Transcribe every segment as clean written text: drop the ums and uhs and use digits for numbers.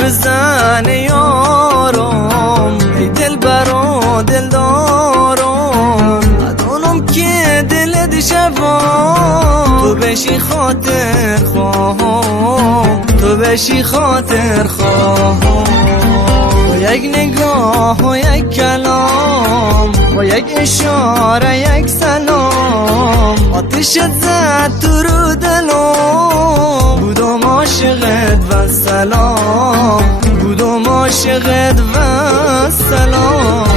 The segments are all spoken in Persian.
بزن یارم ای دل برا دل دارم ندانم که دل شبا تو بشی خاطر خواهم تو بشی خاطر خواهم با یک نگاه و یک کلام با یک اشاره یک سلام آتشت زد تو رو دلم بودم عاشقت و سلام بودم عاشقت و سلام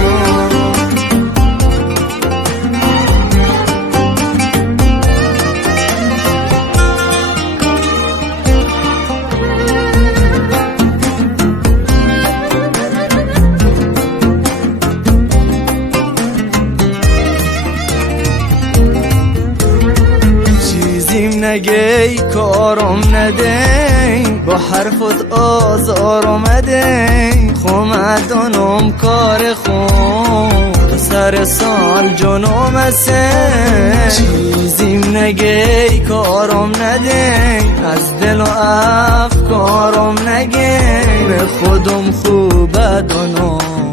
نگی کارم نده با حرفت آزار آمده خمدانم کار خون تو سر سال جنوم اسه چیزیم نگی کارم نده از دل و افکارم نگی به خودم خوب دانم